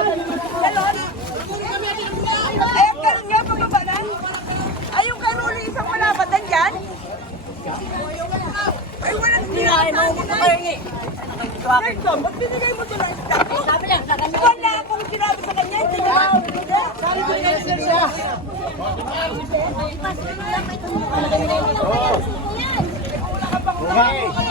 Ganon? Eh, ganun nga, pababa na. Ay, yung kanuli isang malabatan dyan? Ay, walang Hindi mo ko kayo nga. Nerson, ba't binigay mo doon ang stock? Sabi lang, sa kanya. Wala akong sinabi sa kanya, hindi niya maulida. Okay.